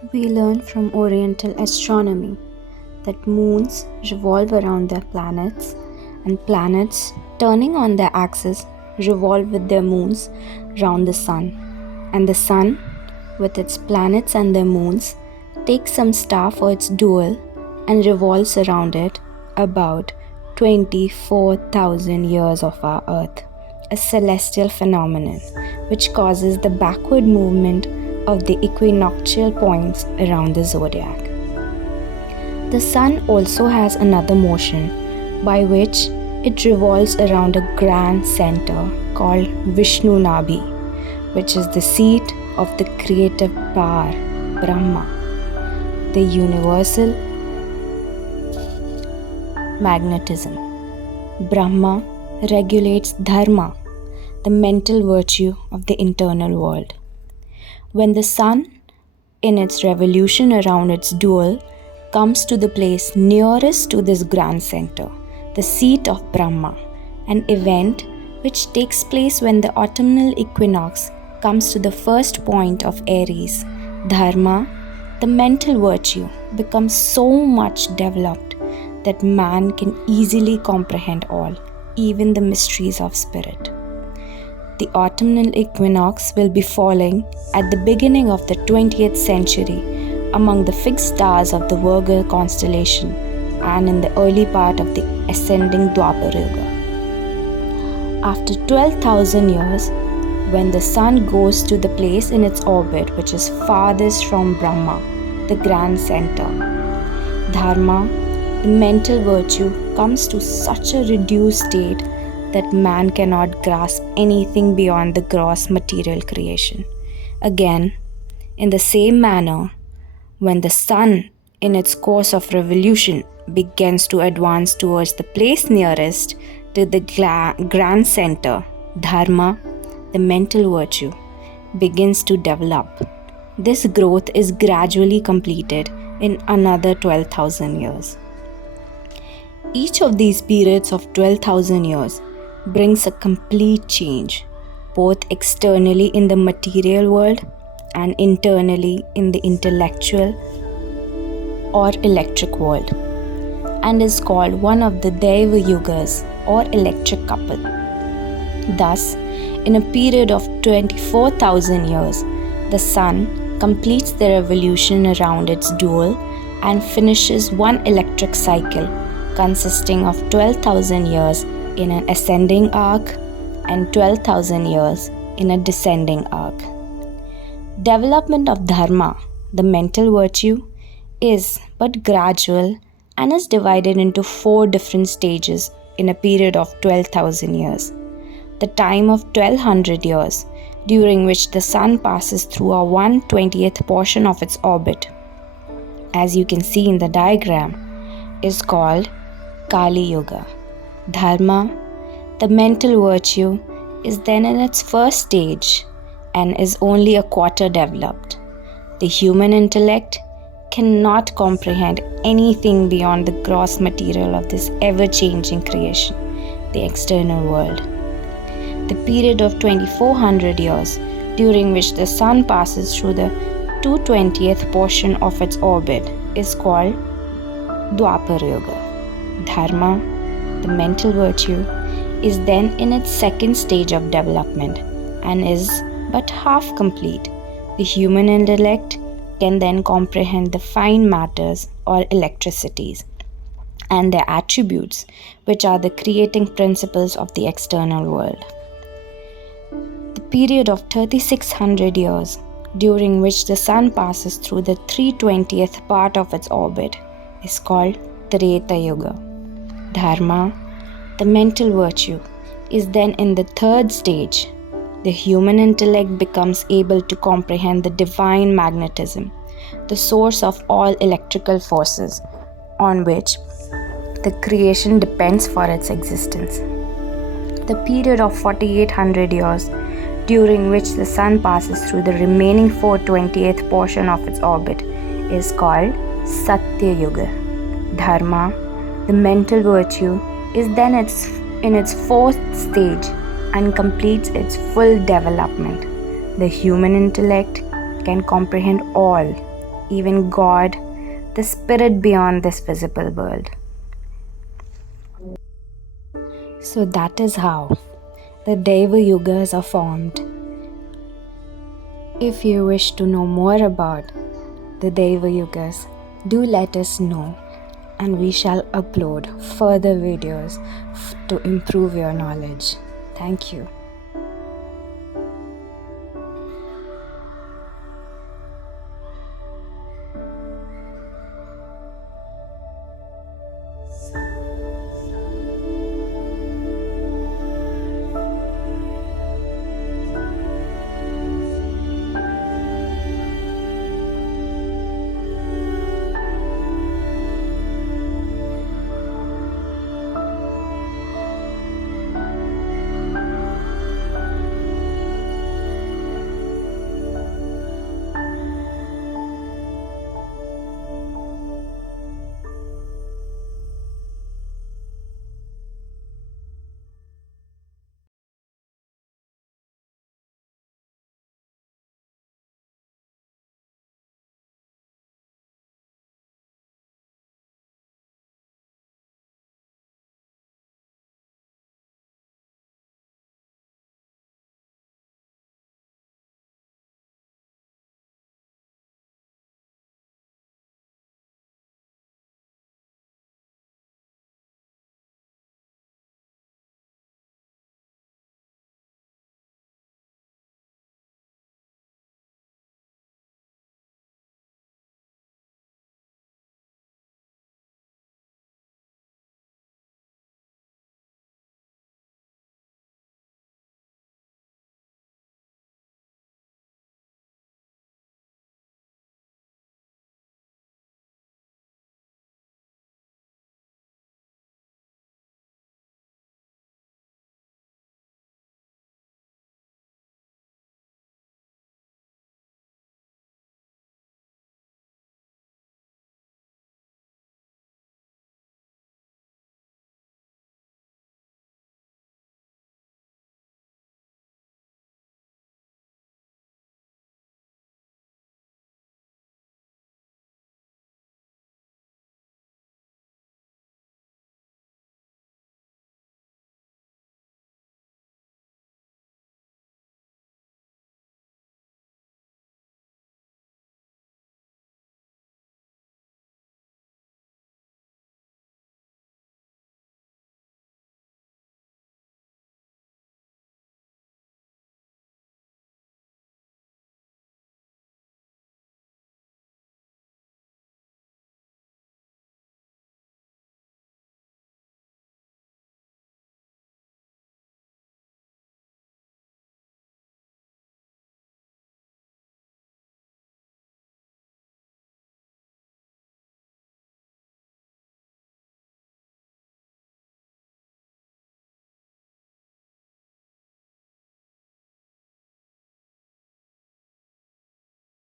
We learn from Oriental astronomy that moons revolve around their planets, and planets turning on their axis revolve with their moons round the sun. And the sun, with its planets and their moons, takes some star for its dual and revolves around it about 24,000 years of our Earth, a celestial phenomenon which causes the backward movement of the equinoctial points around the zodiac. The sun also has another motion by which it revolves around a grand center called Vishnu Nabhi, which is the seat of the creative power, Brahma, the universal magnetism. Brahma regulates dharma, the mental virtue of the internal world. When the sun, in its revolution around its dual, comes to the place nearest to this grand center, the seat of Brahma, an event which takes place when the autumnal equinox comes to the first point of Aries, Dharma, the mental virtue, becomes so much developed that man can easily comprehend all, even the mysteries of spirit. The autumnal equinox will be falling at the beginning of the 20th century among the fixed stars of the Virgo constellation and in the early part of the ascending Dwapar Yuga. After 12,000 years, when the sun goes to the place in its orbit which is farthest from Brahma, the grand center, Dharma, the mental virtue, comes to such a reduced state that man cannot grasp anything beyond the gross material creation. Again, in the same manner, when the sun, in its course of revolution, begins to advance towards the place nearest to the grand center, Dharma, the mental virtue, begins to develop. This growth is gradually completed in another 12,000 years. Each of these periods of 12,000 years brings a complete change, both externally in the material world and internally in the intellectual or electric world, and is called one of the Deva Yugas or electric couple. Thus, in a period of 24,000 years, the sun completes the revolution around its dual and finishes one electric cycle consisting of 12,000 years in an ascending arc and 12,000 years in a descending arc. Development of dharma, the mental virtue, is but gradual and is divided into 4 different stages in a period of 12,000 years. The time of 1200 years, during which the sun passes through a 1/20th portion of its orbit, as you can see in the diagram, is called Kali Yuga. Dharma, the mental virtue, is then in its first stage and is only a quarter developed. The human intellect cannot comprehend anything beyond the gross material of this ever-changing creation, the external world. The period of 2400 years, during which the sun passes through the 2/20th portion of its orbit, is called Dwapar Yuga. Dharma, the mental virtue, is then in its second stage of development and is but half complete. The human intellect can then comprehend the fine matters or electricities and their attributes, which are the creating principles of the external world. The period of 3600 years, during which the sun passes through the 3/20th part of its orbit, is called Treta Yuga. Dharma, the mental virtue, is then in the third stage. The human intellect becomes able to comprehend the divine magnetism, the source of all electrical forces on which the creation depends for its existence. The period of 4800 years, during which the sun passes through the remaining 4/20th portion of its orbit, is called Satya Yuga. Dharma, the mental virtue, is then in its fourth stage and completes its full development. The human intellect can comprehend all, even God, the spirit beyond this visible world. So that is how the Deva Yugas are formed. If you wish to know more about the Deva Yugas, do let us know, and we shall upload further videos to improve your knowledge. Thank you.